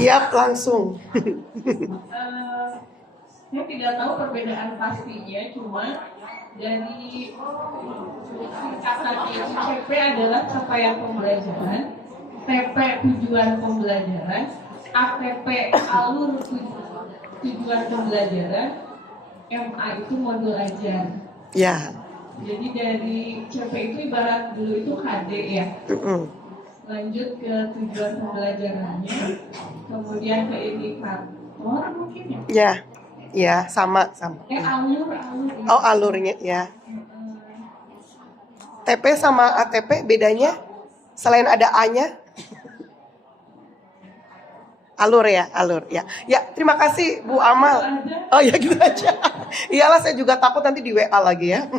Siap, langsung. Saya tidak tahu perbedaan pastinya, cuma dari singkatannya CP adalah capaian pembelajaran, TP tujuan pembelajaran, APP alur tujuan pembelajaran, MA itu modul ajar. Ya. Jadi dari CP itu ibarat dulu itu KD ya. Lanjut ke tujuan pembelajarannya, kemudian ke indikator mungkin ya? Ya, ya sama. Alur. Oh, alurnya ya. TP sama ATP bedanya selain ada A-nya? Alur ya. Ya, terima kasih Bu Amal. Oh ya gitu aja. Iyalah, saya juga takut nanti di WA lagi ya.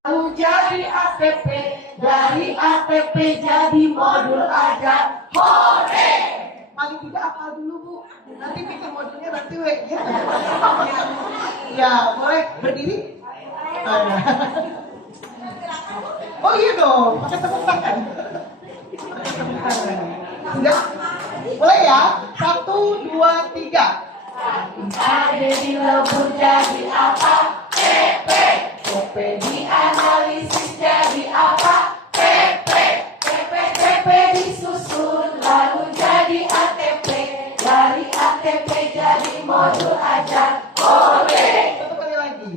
Lalu jadi APP, dari APP jadi modul ajar. Hore! Paling tidak hafal dulu Bu. Nanti bikin modulnya nanti ya. Ya, boleh berdiri? Oh iya dong, pakai tepuk tangan. Sudah? Boleh ya? 1, 2, 3. Ada di lebur jadi apa? PP. PP dianalisis jadi apa? PP. PP disusun lalu jadi ATP. Dari ATP jadi modul ajar. Hore! Satu kali lagi.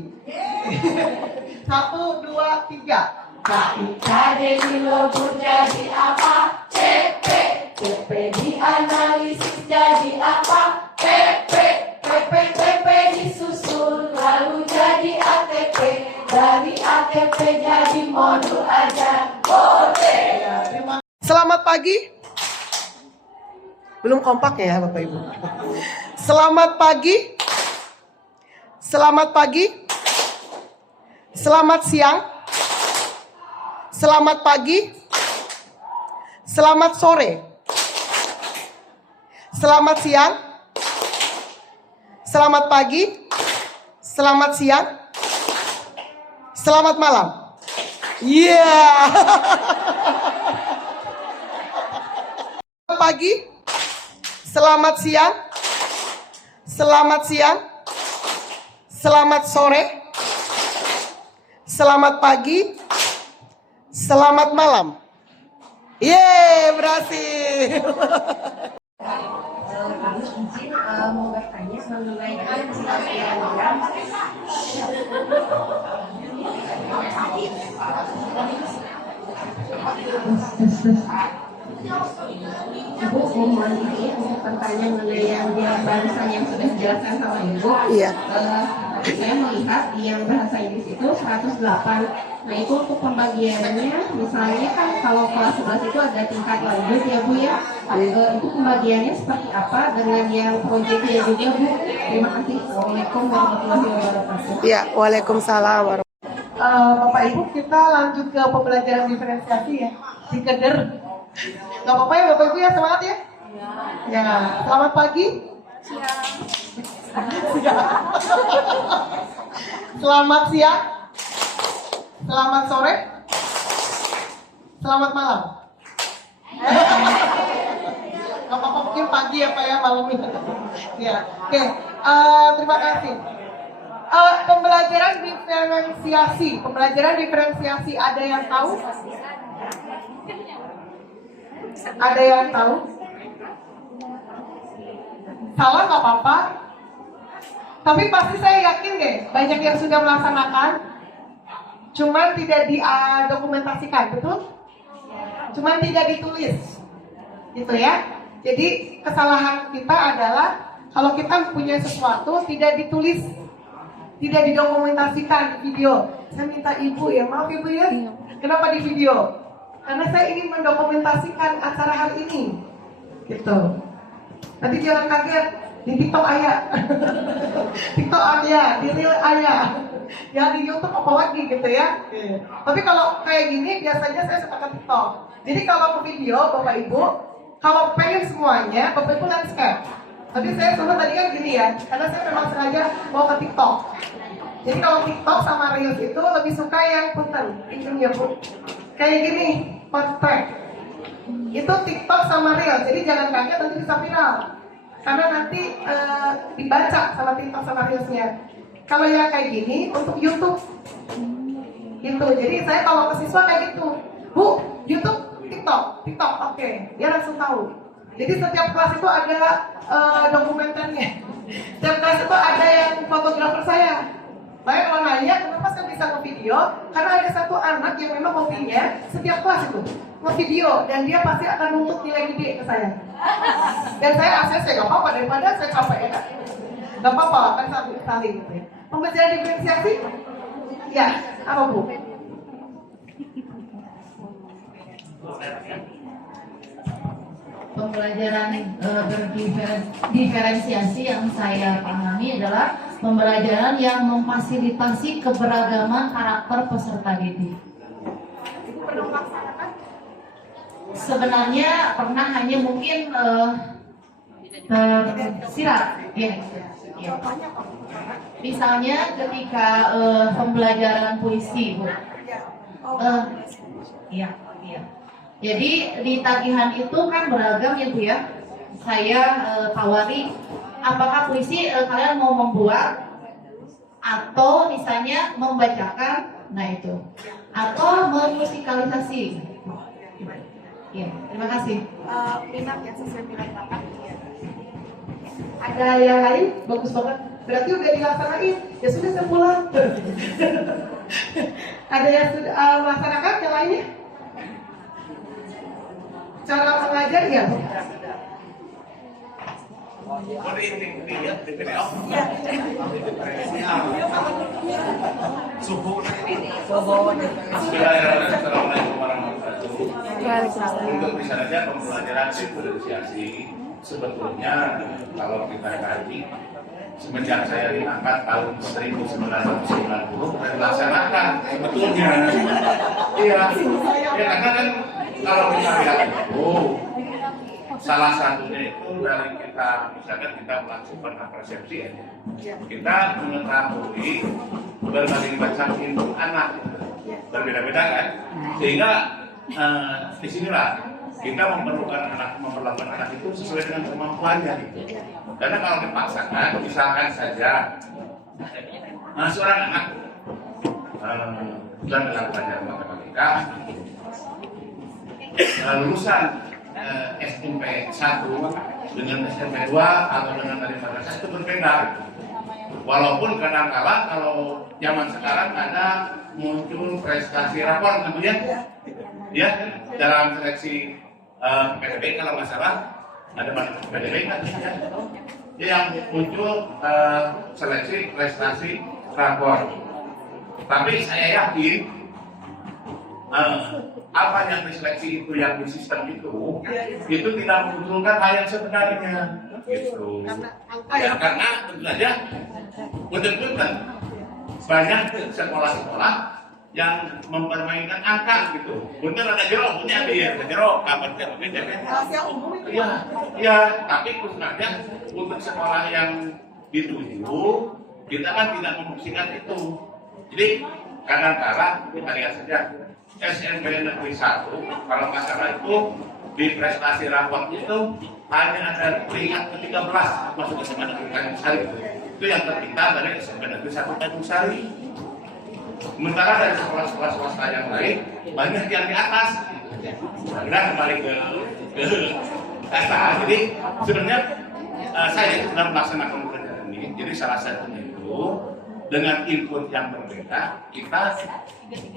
1, 2, 3. KIKD di lebur jadi apa? CP. PP dianalisis jadi apa? PP. PP disusun lalu jadi ATP. Dari ATP jadi modul ajar. Hore! Selamat pagi. Belum kompak ya Bapak Ibu. Selamat pagi. Selamat pagi. Selamat siang. Selamat pagi. Selamat sore. Selamat siang. Selamat pagi. Selamat siang. Selamat malam. Iya. Selamat pagi. Selamat siang. Selamat siang. Selamat sore. Selamat pagi. Selamat malam. Yeay, berhasil. Kami izin mau bertanya mengenai diagram. Ibu mohon izin untuk bertanya mengenai yang barusan yang sudah dijelaskan sama Ibu. Iya. Saya melihat yang bahasa Inggris itu 108 Nah itu untuk pembagiannya, misalnya kan kalau kelas 11 itu ada tingkat lanjut ya Bu ya. Itu pembagiannya seperti apa dengan yang proyeknya juga Bu? Terima kasih. Assalamualaikum warahmatullahi wabarakatuh. Ya, waalaikumsalam warahmatullahi. Bapak Ibu, kita lanjut ke pembelajaran diferensiasi ya. Dikeder. Gak apa-apa ya Bapak Ibu ya, semangat ya. Ya, selamat pagi. Selamat siang. Selamat sore. Selamat malam. Gak apa-apa, mungkin pagi ya Pak ya, malam ini. Ya, oke. Terima kasih. Pembelajaran diferensiasi ada yang tahu? Ada yang tahu? Salah nggak apa-apa. Tapi pasti saya yakin deh banyak yang sudah melaksanakan, cuman tidak didokumentasikan, betul? Cuman tidak ditulis, gitu ya. Jadi kesalahan kita adalah kalau kita punya sesuatu tidak ditulis, tidak didokumentasikan di video. Saya minta ibu ya, maaf ibu ya. Kenapa di video? Karena saya ingin mendokumentasikan acara hari ini, gitu. Nanti jangan kaget, di TikTok ayah, TikTok ayah, di Reel ayah, ya di YouTube apalagi gitu ya. Tapi kalau kayak gini biasanya saya suka ke TikTok. Jadi kalau ke video Bapak Ibu, kalau pengen semuanya Bapak Ibu landscape. Tapi saya suruh tadi kan gini ya, karena saya memang sengaja mau ke TikTok. Jadi kalau TikTok sama Reels itu lebih suka yang punten, ya Bu. Kayak gini, potret. Itu TikTok sama Reels, jadi jangan kaget nanti bisa viral. Karena nanti dibaca sama TikTok sama Reelsnya. Kalau yang kayak gini untuk YouTube, gitu. Jadi saya kalau ke siswa kayak gitu, Bu, YouTube, TikTok, oke. Dia langsung tahu. Jadi setiap kelas itu ada dokumenternya. Setiap kelas itu ada yang fotografer saya. Makanya kalau nanya kenapa saya bisa nge-video, karena ada satu anak yang memang hobinya setiap kelas itu nge-video dan dia pasti akan nuntut nilai gede ke saya. Dan saya ACC, gak apa-apa daripada saya capek ya kan. Gak apa-apa, kan saling gitu ya. Pembelajaran diferensiasi? Ya, apa Bu? Pembelajaran berdiferensiasi yang saya pahami adalah pembelajaran yang memfasilitasi keberagaman karakter peserta didik. Ibu pernah melaksanakan? Sebenarnya pernah, hanya mungkin tersirat, ya. Contohnya apa? Misalnya ketika pembelajaran puisi, Bu. Iya. Jadi di tagihan itu kan beragam ya Bu ya. Saya tawari, apakah puisi kalian mau membuat atau misalnya membacakan, nah itu, atau memusikalisasi. Ya, terima kasih. Minat ya, sesuai minat bakat. Ada yang lain? Bagus banget. Berarti udah dilaksanain. Ya sudah, saya pulang. Ada yang sudah melaksanakan yang lainnya? Cara mengajar ya? Assalamualaikum warahmatullahi wabarakatuh. Untuk misalnya pembelajaran diferensiasi, sebetulnya kalau kita kaji semenjak saya diangkat tahun 1990 saya dilaksanakan sebetulnya. Iya, ya karena kan kalau kita lihat itu salah satunya itu dari kita misalkan kita melakukan persepsi ya. Kita mengetahui berbagai macam input anak berbeda-beda kan, sehingga disinilah kita memperlakukan anak itu sesuai dengan kemampuannya gitu. Karena kalau dipaksakan, misalkan saja seorang anak sedang melakukan matematika, lulusan SMP 1 dengan SMP 2 atau dengan dari madrasah itu berbeda. Walaupun kadang-kala kalau zaman sekarang ada muncul prestasi rapor kemudian ya dalam seleksi PDB kalau nggak salah ada PDB kan ya, yang muncul seleksi prestasi rapor. Tapi saya yakin apa yang diseleksi itu yang di sistem itu tidak memunculkan hal yang sebenarnya gitu. Ya, karena tentu saja betul-betul banyak sekolah-sekolah yang mempermainkan angka gitu. Bener ada jeruk, punya dia ada jeruk, kapan kerja kan? Rahasia umum itu. Iya, iya. Tapi khususnya untuk sekolah yang dituju, kita kan tidak membuktikan itu. Jadi kadang-kadang kita lihat saja SMP Negeri 1, kalau nggak salah itu di prestasi raport itu hanya ada peringkat ke-13 masuk ke SMA Negeri Tanjung Sari. Itu yang tertinggal dari SMP Negeri 1 Tanjung Sari. Sementara dari sekolah-sekolah swasta yang lain banyak yang di atas. Kita kembali ke data. Jadi sebenarnya saya sedang melaksanakan pekerjaan ini. Jadi salah satunya itu dengan input yang berbeda kita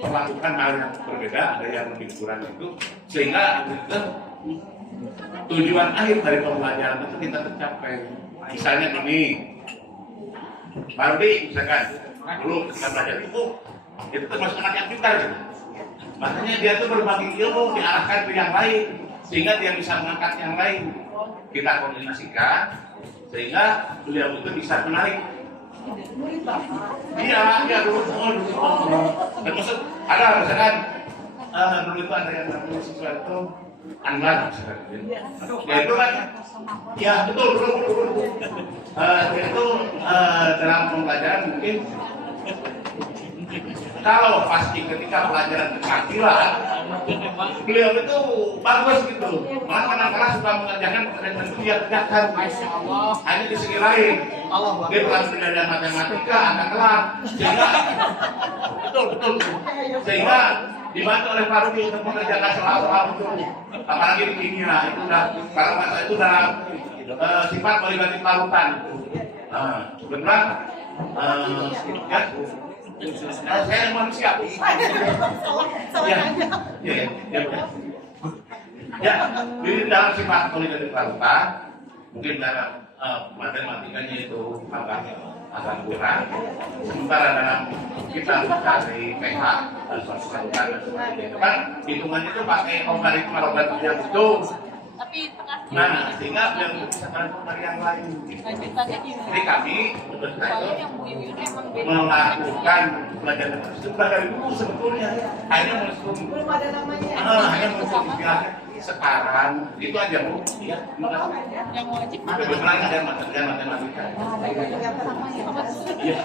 melakukan hal yang berbeda, ada yang lebih kurang itu sehingga tujuan akhir dari pembelajaran itu kita tercapai. Misalnya ini, Barbie misalkan dulu kita belajar itu termasuk anak yang pintar gitu. Makanya dia tuh berbagi ilmu diarahkan ke yang lain sehingga dia bisa mengangkat yang lain. Kita koordinasikan sehingga beliau itu bisa menarik. Iya dulu. Termasuk ada misalkan dulu itu ada yang namanya sesuatu Anwar misalkan. Ya itu kan, ya betul. Itu dalam pembelajaran mungkin kalau pasti ketika pelajaran keterampilan beliau itu bagus gitu, malah kadang-kadang suka mengerjakan pekerjaan itu dia kerjakan hanya di segi lain dia bukan belajar matematika akan kelar sehingga betul sehingga dibantu oleh Pak Rudi untuk mengerjakan soal-soal itu, apalagi di kimia itu udah kalau masa itu dalam sifat polibatik larutan. Kebetulan ya saya manusia. Ya, jadi dalam sifat politik larutan, mungkin dalam matematikanya itu agak kurang. Sementara dalam kita mencari pH dan suatu larutan itu kan hitungannya itu pakai logaritma yang betul. Nah, sehingga beliau bisa transformasi yang lain. Jadi kami melakukan pelajaran itu dari dulu sebetulnya hanya Belum ada namanya. hanya menginspirasi sekarang itu aja Bu. Ya, yang wajib. Kebetulan ada matematika. Iya.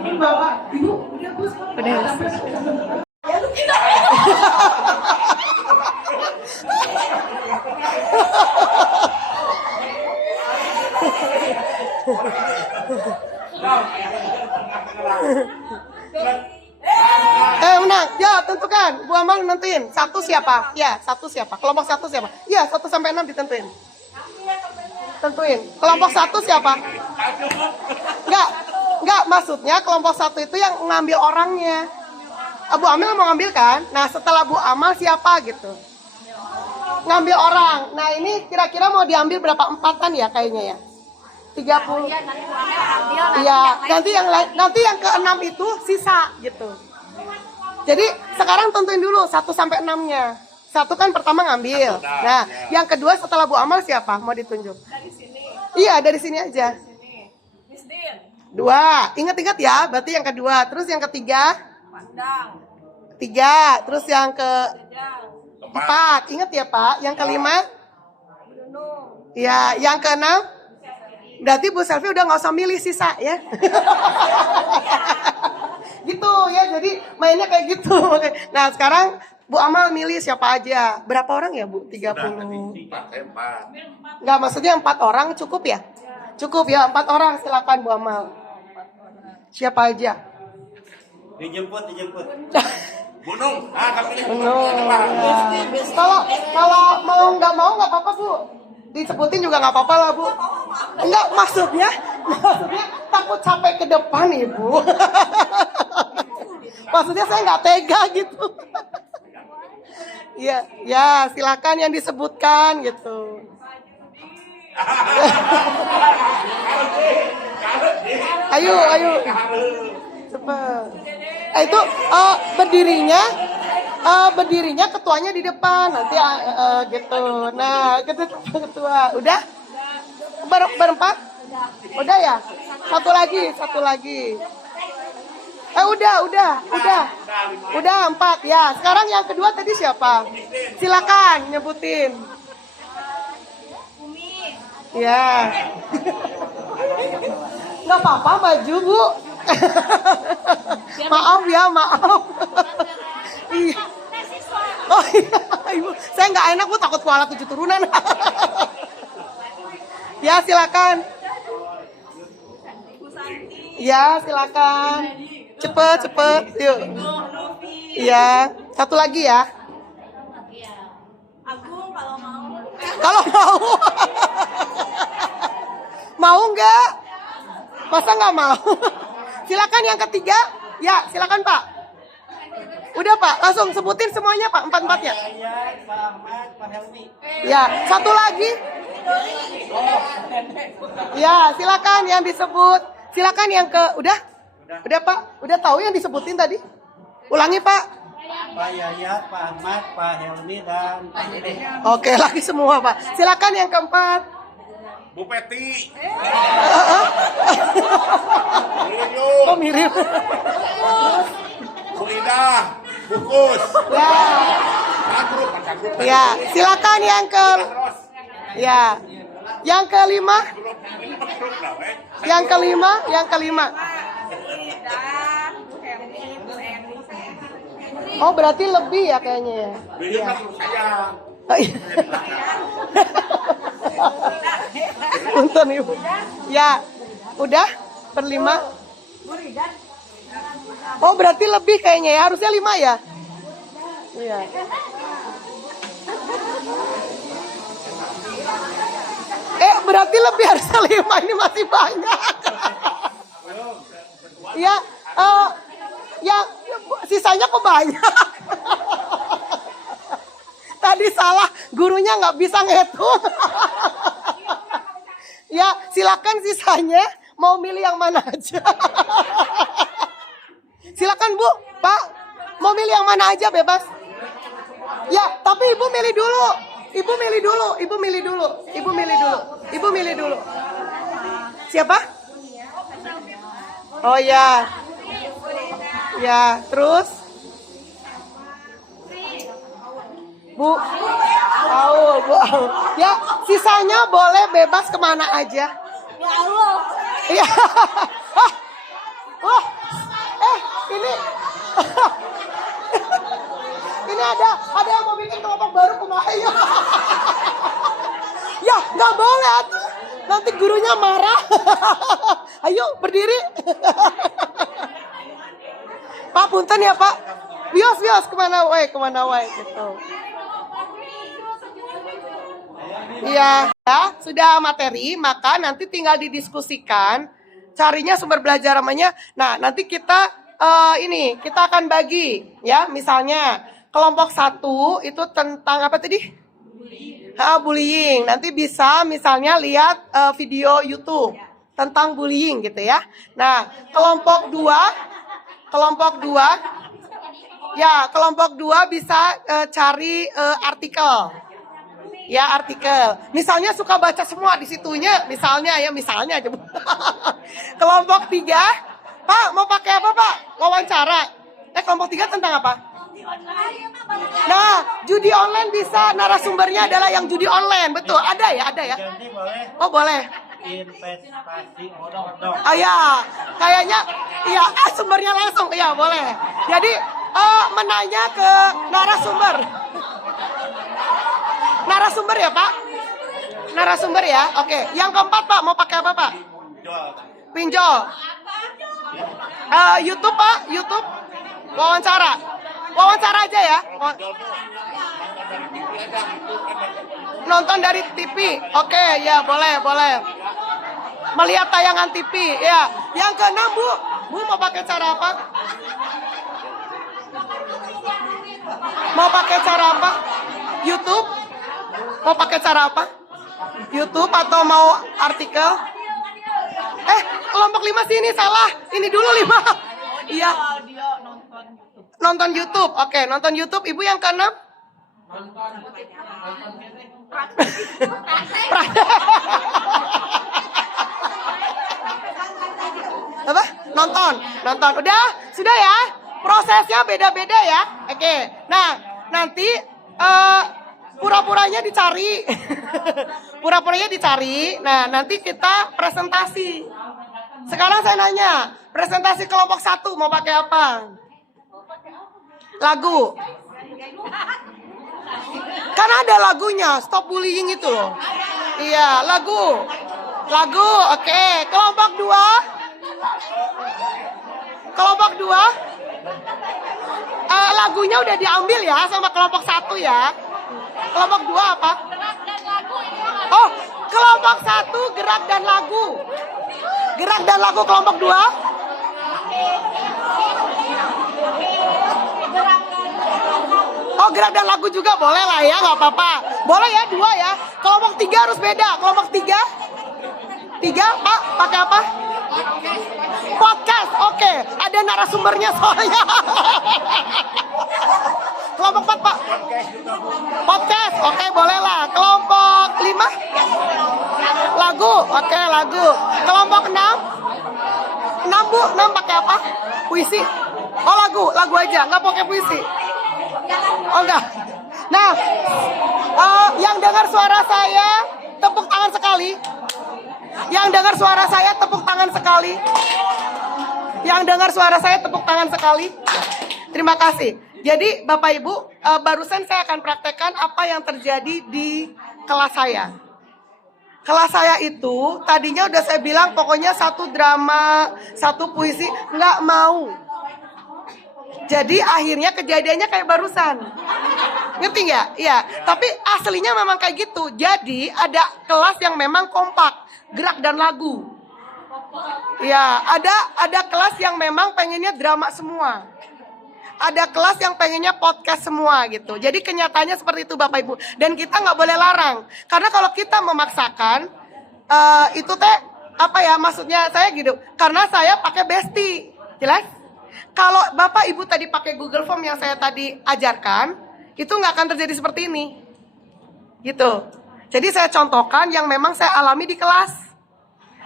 Ini Bapak, Ibu, udah Bu. Ya lu kita. Menang. Ya, tentukan. Bu Amal nentuin. Satu siapa? Ya, satu siapa? Kelompok satu siapa? Ya, 1 sampai 6 ditentuin. Tentuin. Kelompok satu siapa? Enggak, maksudnya kelompok satu itu yang ngambil orangnya. Bu Amel mau ngambil kan? Nah, setelah Bu Amal siapa gitu? Ngambil orang. Nah, ini kira-kira mau diambil berapa empatan ya kayaknya ya? 30. Iya, nanti yang ke-6 itu sisa gitu. Jadi sekarang tentuin dulu 1 sampai 6-nya. 1 kan pertama ngambil. Nah, yang kedua setelah Bu Amal siapa? Mau ditunjuk? Dari sini. Iya, dari sini aja. Miss Din. 2. Ingat-ingat ya, berarti yang kedua. Terus yang ketiga? Pandang. 3. Terus yang ke-4. Ingat ya, Pak. Yang kelima? Ya, yang ke-6? Berarti Bu Selvi udah nggak usah milih sisa ya. Gitu ya, jadi mainnya kayak gitu. Nah sekarang Bu Amal milih siapa aja. Berapa orang ya Bu? 30. Nggak, maksudnya 4 orang cukup ya? Cukup ya, 4 orang silakan Bu Amal. Siapa aja? Dijemput. Gunung, kami Kalau mau nggak apa-apa Bu. Disebutin juga nggak apa-apa lah Bu. Enggak, maksudnya takut sampai ke depan Ibu. Maksudnya saya nggak tega gitu. Ya silakan yang disebutkan gitu. Ayo. Cepat. Itu berdirinya ketuanya di depan nanti gitu. Nah, ketua. Udah? Berempat? Udah ya? Satu lagi. Udah 4 ya. Sekarang yang kedua tadi siapa? Silakan nyebutin. Ya. Nggak apa-apa maju Bu. Maaf ya, maaf. Iya. Oh iya, Ibu. Saya nggak enak Bu, takut kualat 7 turunan. Ya, silakan. Ya, silakan. Cepet. Yuk. Iya. Satu lagi ya. Kalau mau. Mau nggak? Masa nggak mau? Silakan yang ketiga. Ya, silakan Pak. Udah Pak, langsung sebutin semuanya Pak, 4-4-nya. Ya, satu lagi. Ya, silakan yang disebut. Silakan yang udah Pak, udah tahu yang disebutin tadi? Ulangi Pak. Pak Yayat, Pak Ahmad, Pak Helmi, dan Pak Dede. Oke, lagi semua Pak. Silakan yang keempat. Bu Peti. Oh mirip. Bu Lidah. Bukus. Ya, silakan yang ke. Ya, yang kelima. Yang kelima. Oh berarti lebih ya kayaknya ya. Iya. Oh, iya. Untung Ibu. Ya, udah berlima. Oh berarti lebih kayaknya ya, harusnya 5 ya. Iya. Berarti lebih harusnya 5, ini masih banyak. Ya, yang sisanya kok banyak. Tadi salah, gurunya nggak bisa ngitung. Ya, silakan sisanya mau milih yang mana aja. Silakan Bu, Pak, mau milih yang mana aja bebas. Ya, tapi Ibu milih dulu. Ibu milih dulu. Siapa? Oh ya. Ya, terus Bu Aul. Ya, sisanya boleh bebas kemana aja. Ya Allah. Iya. Ini ini ada yang mau bikin kelompok baru kumaha ya. Ya, nggak boleh atuh. Nanti gurunya marah. Ayo berdiri. Pak punten ya Pak. Bios kemana wae gitu. Iya, ya, sudah materi, maka nanti tinggal didiskusikan, carinya sumber belajar namanya. Nah, nanti kita kita akan bagi, ya, misalnya kelompok 1 itu tentang apa tadi? Bullying. Nanti bisa misalnya lihat video YouTube tentang bullying gitu ya. Nah, kelompok 2 bisa cari artikel. Ya, artikel. Misalnya suka baca semua di situnya, misalnya aja. Kelompok 3, Pak, mau pakai apa, Pak? Wawancara. Kelompok 3 tentang apa? Nah, judi online bisa, narasumbernya adalah yang judi online. Betul, ada ya? Oh, boleh. Investasi odong-odong. Oh ya, kayaknya iya, sumbernya langsung. Iya, boleh. Jadi, menanya ke narasumber. Narasumber ya, Pak? Narasumber ya? Oke. Yang keempat, Pak, mau pakai apa, Pak? Pinjol. YouTube, Pak? YouTube? Wawancara aja ya? Nonton dari TV. Oke, ya, boleh. Melihat tayangan TV, ya. Yang keenam, Bu mau pakai cara apa? Mau pakai cara apa? YouTube? Mau pakai cara apa? YouTube atau mau artikel? Kelompok 5 sini salah. Ini dulu 5. Iya. Nonton YouTube. Oke, nonton YouTube. Ibu yang keenam? Apa? Nonton. Udah, sudah ya. Prosesnya beda-beda ya. Oke. Nah, nanti pura-puranya dicari. Pura-puranya dicari. Nah, nanti kita presentasi. Sekarang saya nanya, presentasi kelompok 1 mau pakai apa? Lagu. Kan ada lagunya, Stop Bullying itu loh. Iya, lagu. Oke. Kelompok 2. Lagunya udah diambil ya sama kelompok 1 ya. Kelompok 2 apa? Oh, kelompok 1 gerak dan lagu. Gerak dan lagu kelompok 2. Oh, gerak dan lagu juga boleh lah ya, nggak apa-apa. Boleh ya, 2 ya. Kelompok 3 harus beda. Kelompok 3, Pak, pakai apa? Podcast, oke. Ada narasumbernya soalnya. Kelompok 4, Pak. Podcast, oke, boleh lah. Kelompok 5? Lagu, oke, lagu. Kelompok 6? 6, Bu, 6 pakai apa? Puisi. Oh, lagu aja, nggak pakai puisi. Oh, enggak. Nah, yang dengar suara saya, tepuk tangan sekali. Yang dengar suara saya, tepuk tangan sekali. Yang dengar suara saya, tepuk tangan sekali. Terima kasih. Jadi, Bapak Ibu, barusan saya akan praktekkan apa yang terjadi di kelas saya. Kelas saya itu, tadinya udah saya bilang pokoknya 1 drama, 1 puisi, nggak mau. Jadi akhirnya kejadiannya kayak barusan. Ngerti nggak? Iya. Tapi aslinya memang kayak gitu. Jadi ada kelas yang memang kompak, gerak dan lagu. Ya, ada kelas yang memang pengennya drama semua. Ada kelas yang pengennya podcast semua gitu. Jadi kenyataannya seperti itu Bapak Ibu. Dan kita nggak boleh larang. Karena kalau kita memaksakan, itu teh apa ya maksudnya saya gitu. Karena saya pakai Besti, jelas? Kalau Bapak Ibu tadi pakai Google Form yang saya tadi ajarkan, itu nggak akan terjadi seperti ini. Gitu. Jadi saya contohkan yang memang saya alami di kelas.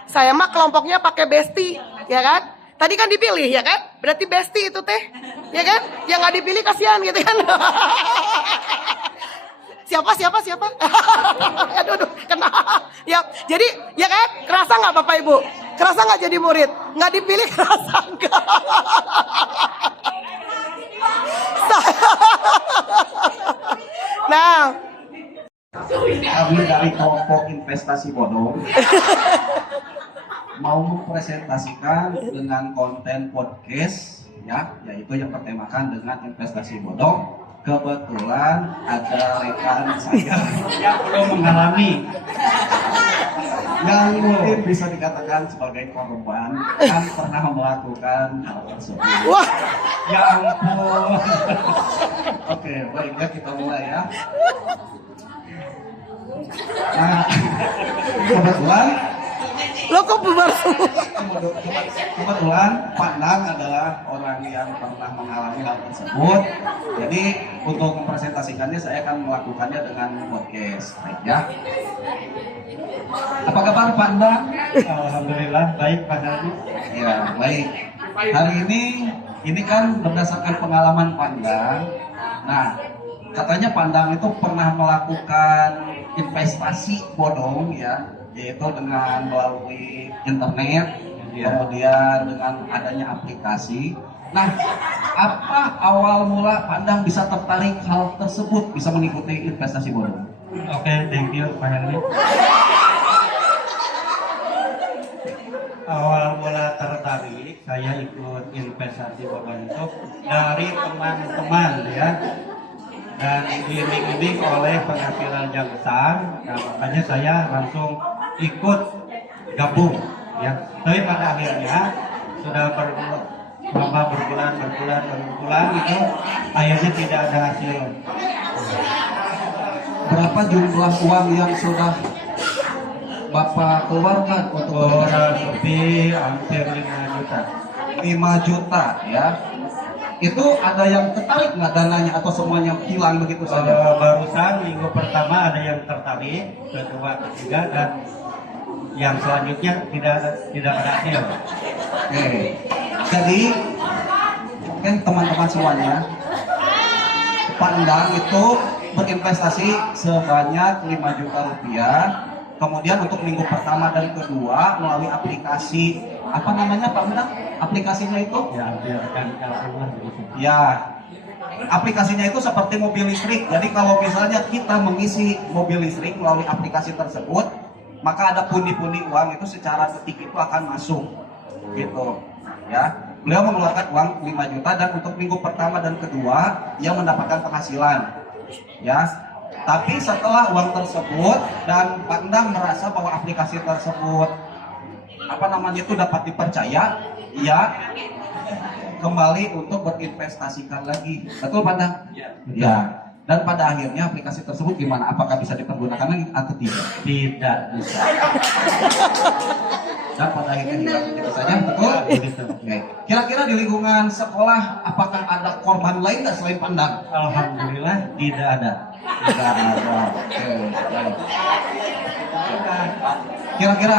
Saya mah kelompoknya pakai Besti, ya kan? Tadi kan dipilih, ya kan? Berarti Besti itu teh, ya kan? Yang nggak dipilih kasihan gitu kan? Siapa? Aduh, kena. Ya, jadi, ya kan? Kerasa nggak Bapak Ibu? Kerasa nggak jadi murid? Nggak dipilih, kerasa nggak? Nah, kami dari kelompok investasi bodong mau mempresentasikan dengan konten podcast ya, yaitu yang bertemakan dengan investasi bodong. Kebetulan ada rekan saya yang belum mengalami, yang mungkin bisa dikatakan sebagai korban kan pernah melakukan hal tersebut. wah, Ya ampun. Oke, baik ya, kita mulai ya. Nah, kebetulan lo kok bubar semua? kebetulan Pandang adalah orang yang pernah mengalami hal tersebut. Jadi untuk mempresentasikannya saya akan melakukannya dengan podcast, baik ya. Apa kabar Pandang? Alhamdulillah baik Pak Helmi. Ya baik. Hari ini kan berdasarkan pengalaman Pandang. Nah, katanya Pandang itu pernah melakukan investasi bodong ya, yaitu dengan melalui internet, kemudian dengan adanya aplikasi. Nah, apa awal mula Pandang bisa tertarik hal tersebut, bisa mengikuti investasi bodong? Oke, thank you Pak Helmi. Awal mula tertarik saya ikut investasi bodong itu dari teman-teman ya, dan diiming-iming oleh penghasilan yang besar. Nah, makanya saya langsung ikut gabung ya. Tapi pada akhirnya sudah berbulan itu akhirnya tidak ada hasil. Berapa jumlah uang yang sudah Bapak keluarkan untuk Lebih hampir 5 juta. 5 juta ya. itu ada yang tertarik nggak dananya atau semuanya hilang begitu saja? Barusan minggu pertama ada yang tertarik, kedua, ketiga, dan yang selanjutnya tidak berhasil. Oke. Jadi kan teman-teman semuanya, Pandang itu berinvestasi sebanyak 5 juta rupiah. Kemudian untuk minggu pertama dan kedua melalui aplikasi apa namanya Pak Pandang? Aplikasinya itu? Ya, biarkan Allah begitu. Ya, aplikasinya itu seperti mobil listrik. Jadi kalau misalnya kita mengisi mobil listrik melalui aplikasi tersebut, maka ada pundi-pundi uang itu secara detik itu akan masuk, gitu. Ya, beliau mengeluarkan uang 5 juta dan untuk minggu pertama dan kedua ia mendapatkan penghasilan. Ya, tapi setelah uang tersebut dan Pak Endang merasa bahwa aplikasi tersebut apa namanya itu dapat dipercaya, ia kembali untuk berinvestasikan lagi. Betul Pak Endang? Ya. Dan pada akhirnya aplikasi tersebut gimana? Apakah bisa dipergunakan lagi atau tidak? Tidak bisa. Dan pada akhirnya hilang begitu saja, betul? Begitu. Oke. Kira-kira di lingkungan sekolah apakah ada korban lain nggak selain Pandang? Alhamdulillah tidak ada. Tidak ada. Oke. Baik. Kira-kira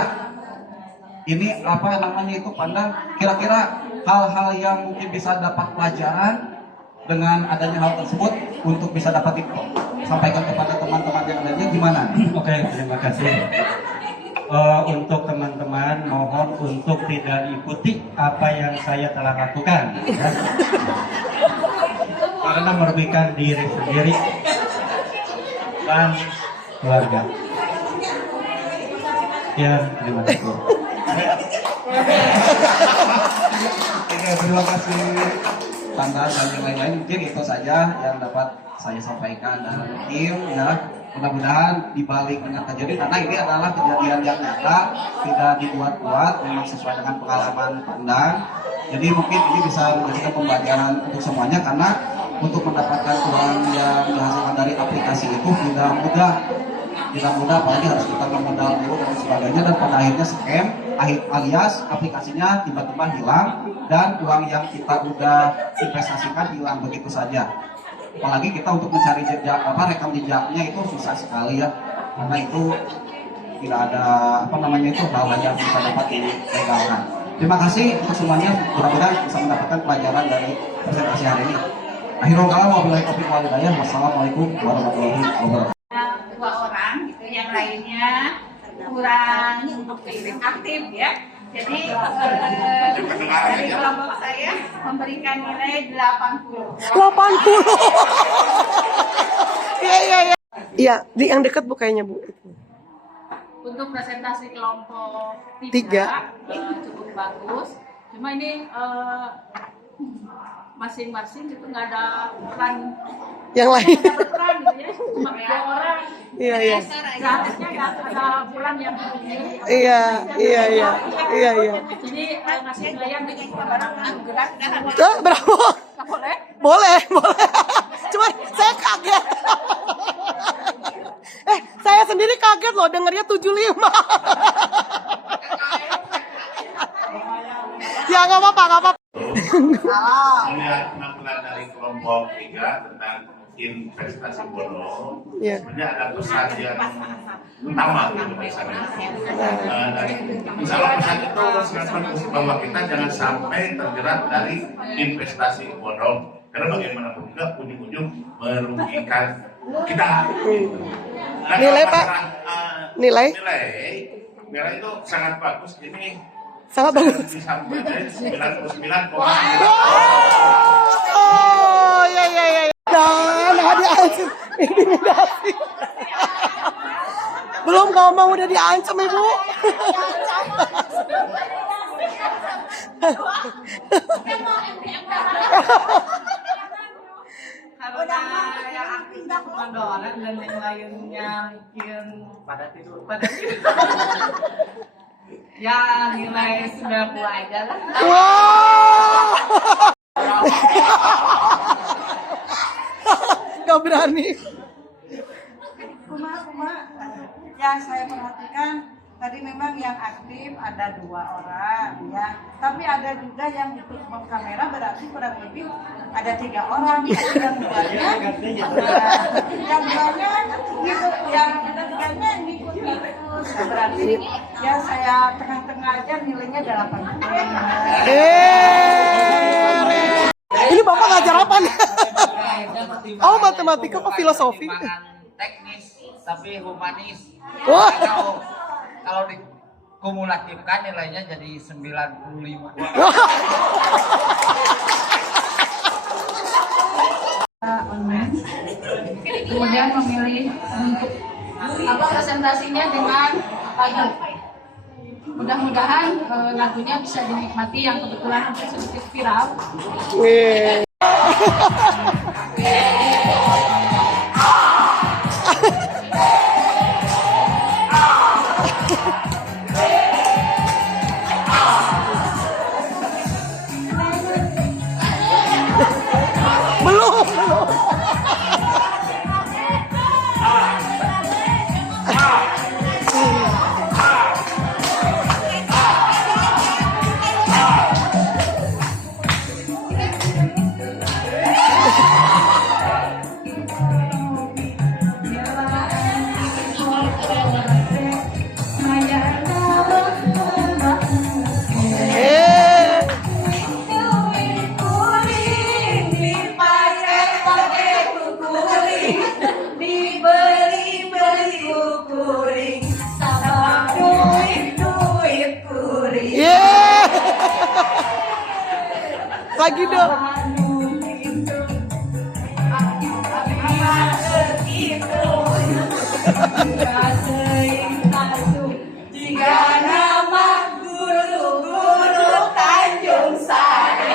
ini apa namanya itu Pandang? Kira-kira hal-hal yang mungkin bisa dapat pelajaran dengan adanya hal tersebut untuk bisa dapat sampaikan kepada teman-teman yang lainnya gimana? Oke, terima kasih. Untuk teman-teman mohon untuk tidak ikuti apa yang saya telah lakukan, ya. Karena merugikan diri sendiri dan keluarga. Ya, terima kasih. Oke, terima kasih Pandang dan yang lain-lain. Mungkin itu saja yang dapat saya sampaikan dan tim ya. Mudah-mudahan dibalik dengan kejadian karena ini adalah kejadian yang nyata, tidak dibuat-buat, memang sesuai dengan pengalaman Pandang. Jadi mungkin ini bisa menjadikan pembelajaran untuk semuanya karena untuk mendapatkan uang yang dihasilkan dari aplikasi itu tidak mudah, apalagi harus kita memodal dulu dan sebagainya dan pada akhirnya scam alias aplikasinya tiba-tiba hilang dan uang yang kita udah investasikan hilang begitu saja. Apalagi kita untuk mencari jejak rekam jejaknya itu susah sekali ya karena itu tidak ada apa namanya itu hal yang bisa dapat dilegalkan. Terima kasih untuk semuanya, mudah-mudahan bisa mendapatkan pelajaran dari presentasi hari ini. Akhirul kalam wabillahi taufiq wal hidayah. Wassalamualaikum warahmatullahi wabarakatuh. 2 orang gitu, yang lainnya kurang aktif ya. Jadi dari kelompok saya memberikan nilai 80. 80. Iya. Iya, di yang dekat Bu kayaknya Bu. Untuk presentasi kelompok 3 cukup bagus. Cuma ini masing-masing itu nggak ada peran yang lain. nggak ada peran gitu ya, cuma 2 orang. Iya. Seharusnya ada peran yang begini. Iya. Jadi ngasih nilai yang barang gerak dan Berapa? boleh. Boleh. Cuma saya kaget. Saya sendiri kaget loh dengernya 75. Ya nggak apa-apa. Melihat penampilan dari kelompok 3 tentang investasi bodong, sebenarnya ada pesan yang utama gitu di sana. Dan insya Allah pesan itu sangat bagus bahwa kita jangan sampai terjerat dari investasi bodong. Karena bagaimanapun juga ujung-ujung merugikan kita. Nah, Nilai Pak? Nilai itu sangat bagus. Ini sangat bagus. bisa menjadi 99,9. Oh, iya. Nah, diancam. Intimidasi. Belum ngomong udah diancam Ibu. Karena yang aktif bukan 2 orang dan yang lainnya mungkin pada tidur. Ya nilai 90 aja lah. Wow. Gak berani. Kuma, yang saya perhatikan tadi memang yang aktif ada 2 orang ya, tapi ada juga yang ikut bom kamera, berarti kurang lebih ada 3 orang. Yang duanya ngikut terus. Berarti ya saya tengah-tengah aja nilainya 8. Ini Bapak ngajar apa nih? Oh, matematika kok filosofi? Teknis tapi humanis. Wah. Kalau dikumulatifkan nilainya jadi 95. Online. Kemudian memilih untuk presentasinya dengan lagu. Mudah-mudahan lagunya bisa dinikmati yang kebetulan sedikit viral. Belum. Lagi dong. Jika nama guru-guru Tanjung Sari.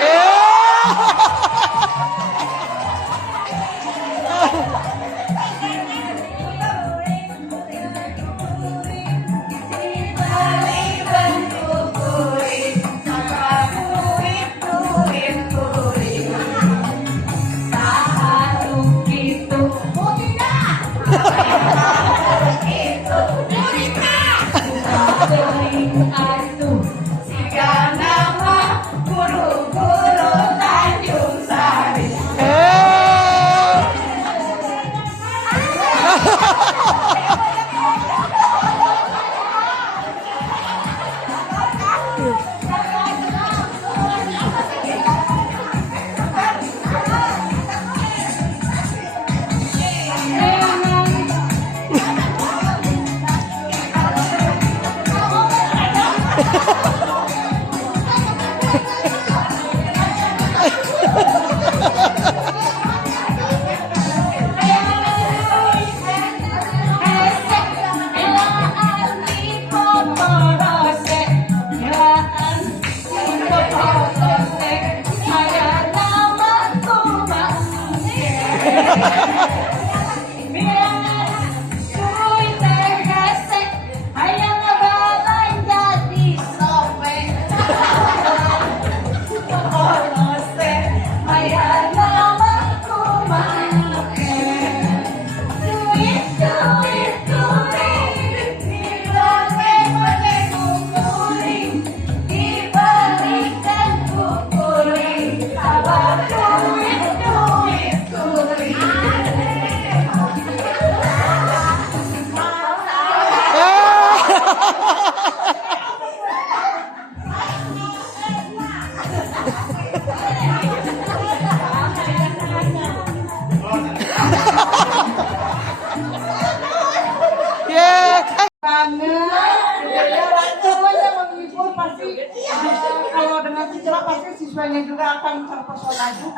Kalau dengan siswa pasti siswanya juga akan terpesona juga.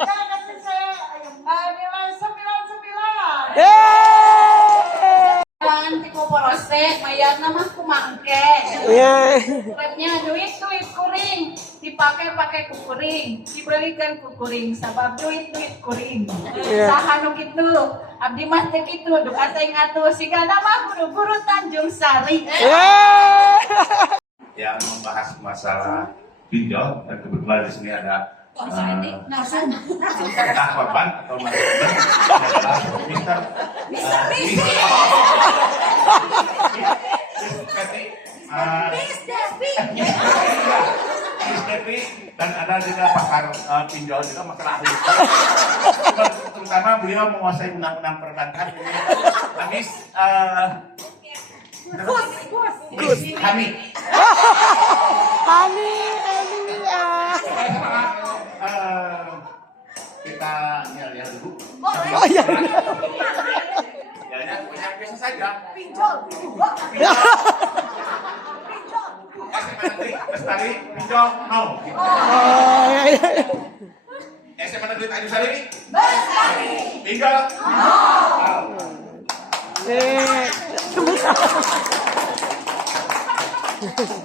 Jangan kasih saya nilai 99. Jangan tiku porose, mayat nama kumangke. Webnya duit kuring, dipakai kuring, dibelikan kuring, sabab duit kuring. Saha nu kitu, abdi mah teu kitu, duka teh ngatuh siga nama guru-guru Tanjung Sari. Yang membahas masalah pinjol, dan kebetulan di sini ada Kak Korban atau Mas Korban adalah Mister Miss Devi dan ada juga pakar pinjol juga masalah ahli. Terutama beliau menguasai undang-undang perbankan. Miss Miss kami. Hani ya. Kita lihat dulu. Oh iya. Ya, yang biasa saja. Pinjol. SMA Negeri Lestari Pinjol no. Oh iya. SMA Negeri Tanjung Sari Bestari. Pinjol no.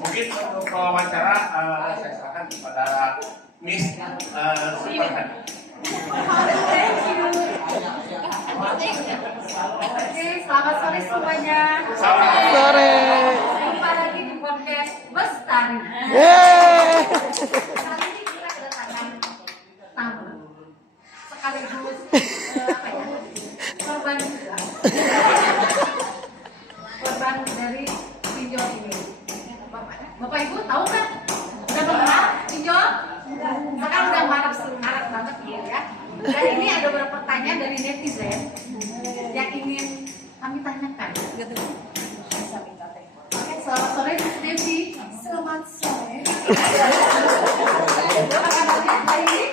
Mungkin untuk wawancara saya serahkan kepada Miss Superman. Oke, selamat sore semuanya. Sore. Jumpa lagi di podcast Bestari. Yeay. Kali ini kita kedatangan tamu sekaligus korban juga. Korban dari pinjol ini. Bapak Ibu tahu kan? Udah pernah pinjol? Sekarang udah marak banget ya. Dan ini ada beberapa pertanyaan dari netizen yang ingin kami tanyakan. Oke, selamat sore Miss Devi. Selamat sore. Apa kabarnya hari ini?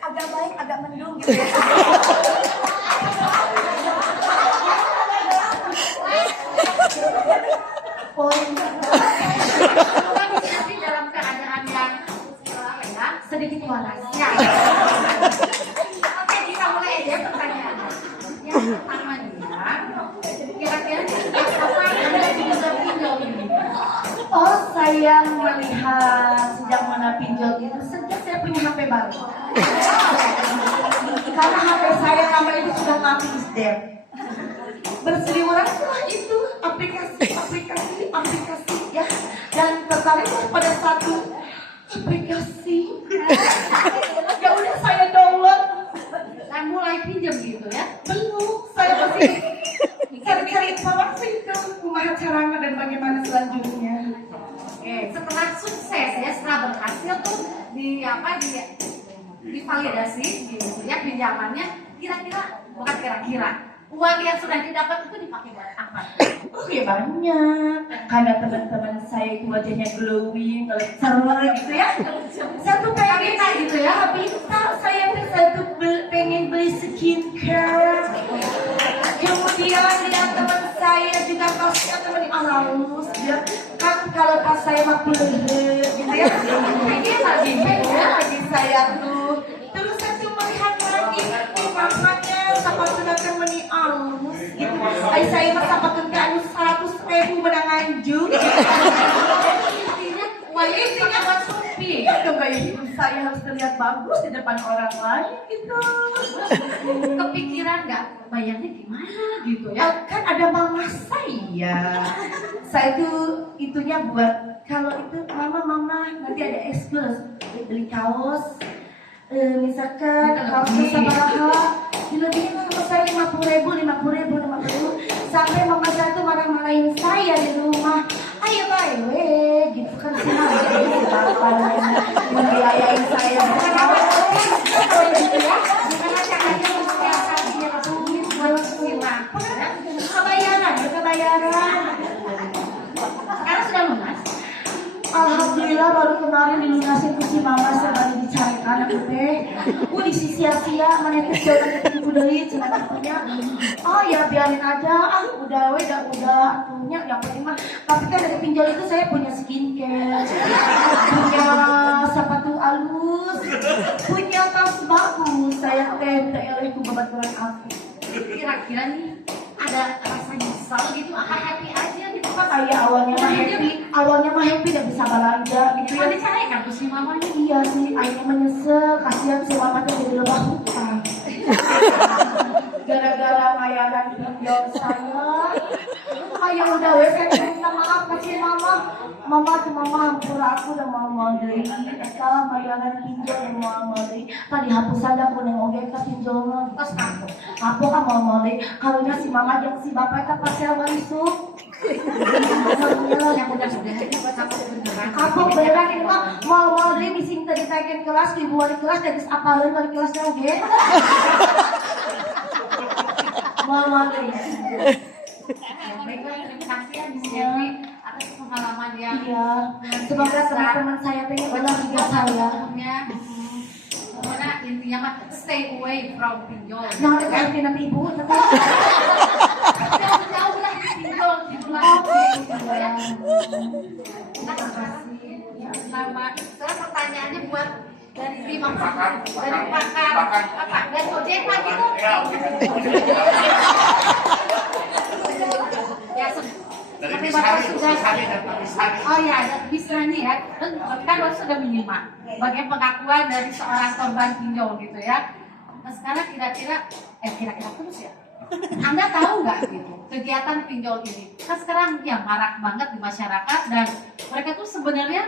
Agak baik, agak mendung gitu ya. Tapi dalam keadaan yang sedikit waras. Ya. Oke, kita mulai aja pertanyaannya. Yang pertamanya, kira-kira apa yang Anda bisa pinjol ini? Oh, saya melihat sejak mana pinjol itu sejak saya punya HP baru. Karena HP saya nama itu sudah mati isdem. Berseliweran lah itu aplikasi ya, dan tertarik pada satu aplikasi. Ya udah saya download. Dan mulai pinjam gitu ya? Belum, saya masih cari-cari informasi itu kumaha caranya dan bagaimana selanjutnya. Oke, setelah sukses ya, setelah berhasil tuh divalidasi gitu ya pinjamannya, kira-kira bukan kira-kira uang yang sudah didapat itu dipakai buat apa? Oh ya banyak, karena teman-teman saya itu wajahnya glowing, cerah gitu ya. Satu pengen gitu ya, bisa saya pengen beli skincare. Kemudian lihat teman saya juga kasih teman halus dia kan kalau pas saya mah gitu ya. Lagi saya tuh. Terus saya melihat lagi mamanya sama sudah temani halus gitu. Saya mah sama kencan 100.000 menangan juga. Intinya buat supi. Gaya hidup saya harus terlihat bagus di depan orang lain gitu. Kepikiran nggak bayarnya gimana gitu ya? Kan ada mama saya. Saya tuh itunya buat kalau itu mama nanti ada eksklusif beli kaos. Misalkan kaos sama dilebihin sama saya 50.000 sampai mama saya tuh marah-marahin saya di rumah. Ayo baik gitu kan senang gitu bapak membiayain saya gitu ya. Gimana caranya mempersiapkannya duit buat silang? Kebayaran. Sekarang sudah lunas. Alhamdulillah baru kemarin dilunasin ke si mama sebari dicarikan aku teh. Di sia-sia menetes jalan ketemu deui cenah punya. Oh ya biarin aja, udah punya yang penting mah. Tapi kan dari pinjol itu saya punya skincare, punya sepatu halus, punya tas bagus. Saya teh oleh ku babaturan aku. Kira-kira nih ada rasa nyesal gitu, apa happy aja gitu pas Ayah awalnya mah happy dan bisa belanja gitu ya. Ada cara kan tuh si mamanya? Iya sih, ayahnya menyesal, kasihan si mama tuh jadi lebah hutang. gara-gara bayaran pinjol saya. Kayak udah wes minta maaf kasih mama cuma hampura aku dan mama dari kita bayaran pinjol dan mama dari tadi hapusan dan punya ngogek ke pinjol pas aku kan mama dari kalau si mama yang si bapak kan pasti akan isuk. Yang udah Aku beneran ini mah mau dari bising tadi tagin kelas dibuat di kelas dari apalin dari kelas lagi. Mau dari. Baiklah, terima kasih ya Miss Dewi atas pengalaman yang Iya. Semoga teman-teman saya pengen benar juga saya. Pokoknya intinya mah stay away from pinjol. Nah, nanti nanti ibu nanti. Jauh-jauh lah pinjol di bulan. Terima kasih. Sama. Sekarang pertanyaannya buat dari pakar, dari ojek lagi tuh. Ya, Dari seperti Miss Bapak Hani, sudah. Miss Hani dan Pak Miss Hani. Oh ya, ada bisa nih ya. Kan Bapak sudah menyimak bagaimana pengakuan dari seorang korban pinjol gitu ya. Nah, sekarang kira-kira terus ya. Anda tahu nggak gitu kegiatan pinjol ini? Kan sekarang ya marak banget di masyarakat dan mereka tuh sebenarnya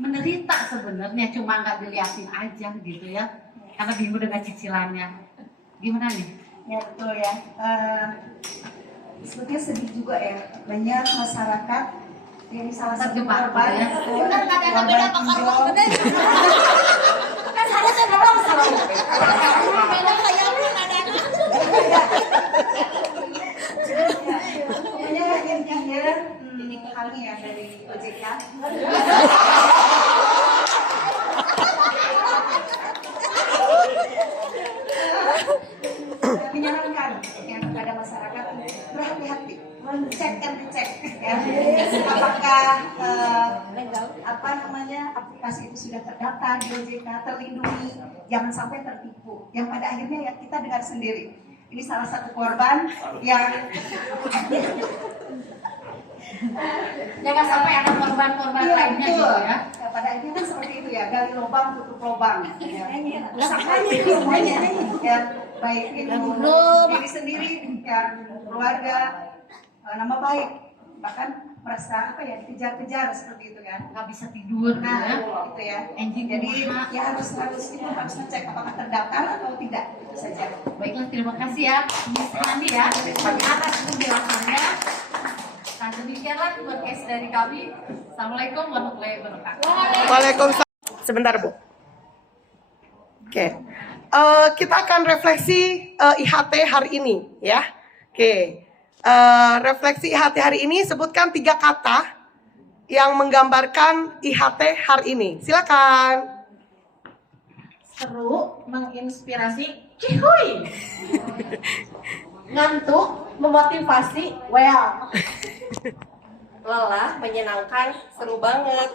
menderita sebenarnya cuma nggak diliatin aja gitu ya. Karena bingung dengan cicilannya. Gimana nih? Ya betul ya. Sebetulnya sedih juga ya, banyak masyarakat yang salah satu korban ya. Benar nggak ada beda pakar benar. Kan harusnya memang salah. Beda kayak lu ada. Pokoknya intinya ini kami ya dari OJK. Menyarankan yang kepada masyarakat berhati-hati, mencek dan dicek ya. Apakah aplikasi itu sudah terdaftar di OJK, terlindungi, jangan sampai tertipu. Yang pada akhirnya ya kita dengar sendiri. Ini salah satu korban yang jangan sampai ada korban-korban lainnya betul. gitu ya. Ya, pada akhirnya kan seperti itu ya, gali lubang tutup lubang. Ya. Ya, baik itu diri sendiri, ya, keluarga, nama baik, bahkan merasa apa ya dikejar-kejar seperti itu kan, nggak bisa tidur nah ya. gitu ya. Engine Jadi rumah. ya harus ngecek apakah terdaftar atau tidak, itu saja. Baiklah, terima kasih ya Miss Hani ya atas penjelasannya. Nah, demikianlah podcast dari kami. Assalamualaikum warahmatullahi wabarakatuh. Waalaikumsalam. Sebentar Bu. Oke. Kita akan refleksi IHT hari ini ya. Oke. Refleksi IHT hari ini, sebutkan 3 kata yang menggambarkan IHT hari ini. Silakan. Seru, menginspirasi, cihuy. Ngantuk, memotivasi, well. Lelah, menyenangkan, seru banget.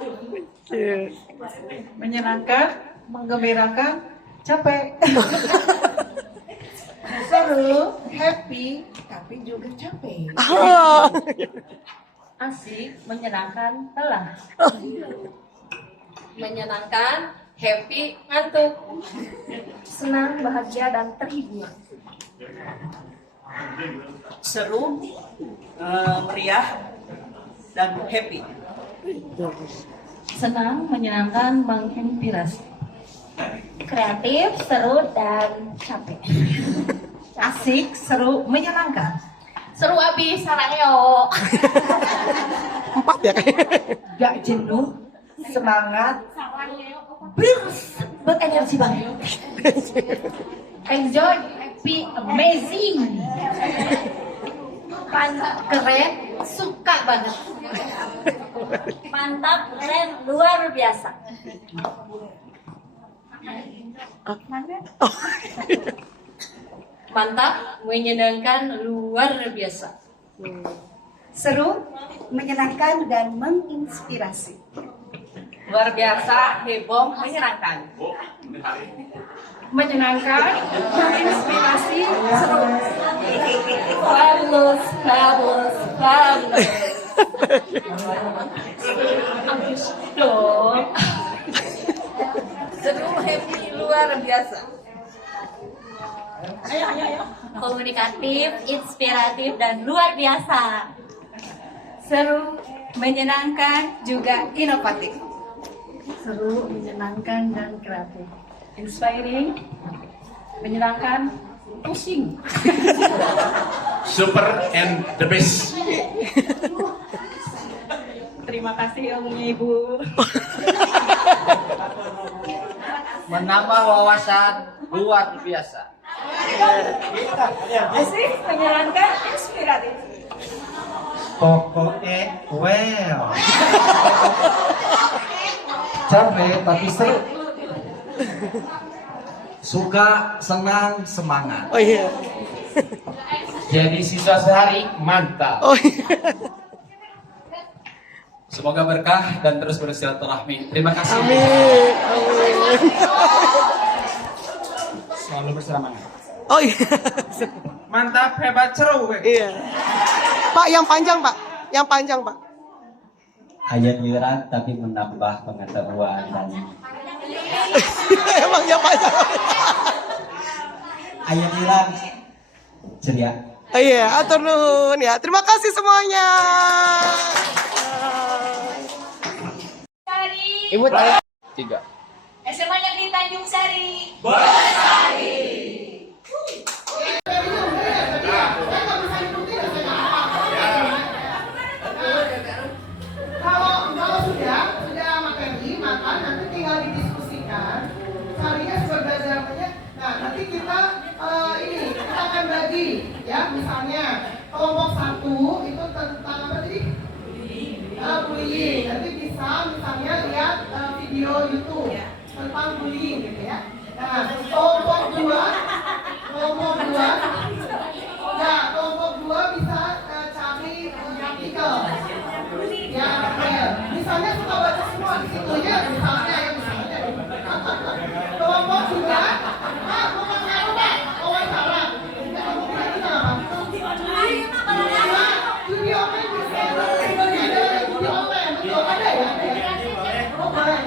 Menyenangkan, menggembirakan, capek. Seru, happy, tapi juga capek. Asik, menyenangkan, lelah. Menyenangkan, happy, ngantuk. Senang, bahagia, dan terhibur. Seru, meriah, dan happy. Senang, menyenangkan, menginspirasi. Kreatif, seru, dan capek. Asik, seru, menyenangkan. Seru abis, sarang yo. 4 ya kayaknya. Gak jenuh, semangat, berenergi banget. Enjoy, happy, amazing. Keren, suka banget. Mantap, keren, luar biasa. Mantap, menyenangkan, luar biasa. Seru, menyenangkan dan menginspirasi. Luar biasa, heboh, menyenangkan. Menyenangkan, menginspirasi, seru. Fabulous, fabulous, fabulous. Abis dong. Seru, happy, luar biasa. Ayo. komunikatif, inspiratif, dan luar biasa. Seru, menyenangkan, juga inovatif. Seru, menyenangkan, dan kreatif. Inspiring, menyenangkan, pusing. Super and the best. Terima kasih ilmunya Ibu. Menambah wawasan luar biasa. Asik, menyenangkan, inspiratif. Pokoknya well. Capek tapi seru. Suka, senang, semangat. Oh iya. Jadi siswa sehari mantap. Oh iya. Semoga berkah dan terus bersilaturahmi. Terima kasih. Amin. Amin. Selalu bersemangat. Oh iya. Mantap, hebat, seru. Iya. Pak, yang panjang Pak. Yang panjang Pak. Ayat iuran tapi menambah pengetahuan dan Emang yang panjang. ayat iuran ceria. Oh iya, atur nuhun ya. Terima kasih semuanya. Ibu tanya. 3. SMA Negeri Tanjung Sari. Kalau sudah materi, maka nanti tinggal didiskusikan. Carinya sumber belajarnya. Nah, nanti kita akan bagi, ya, misalnya kelompok 1 itu tentang apa tadi? Bullying. Nanti bisa misalnya lihat video YouTube tentang bullying, gitu ya. Nah, kelompok 2 bisa cari artikel. Ya, misalnya suka baca semua di situ ya, misalnya. Kelompok 2, bukan wawancara. Judi online bisa. Judi online, betul ada ya? Oh, boleh.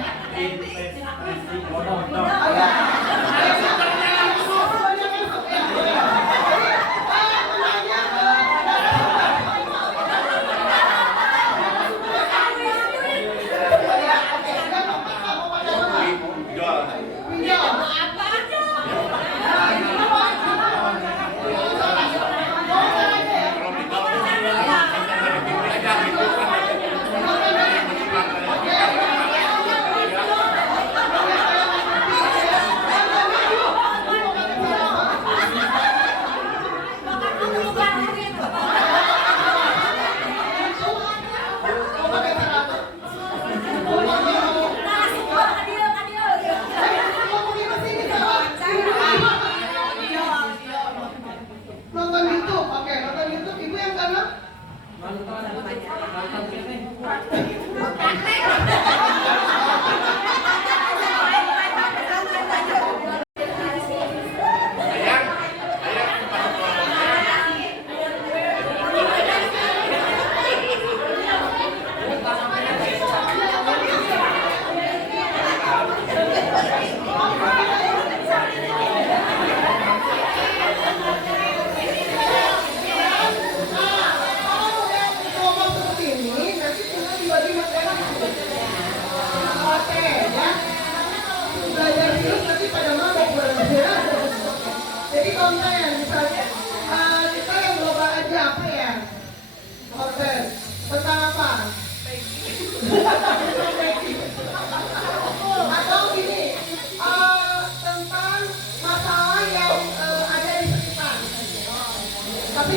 Nonton YouTube, oke, nonton YouTube. Ibu yang kanan? Jadi konten, misalnya kita yang global aja apa ya? Konten tentang apa? Atau gini, tentang masalah yang ada di sekitar. Tapi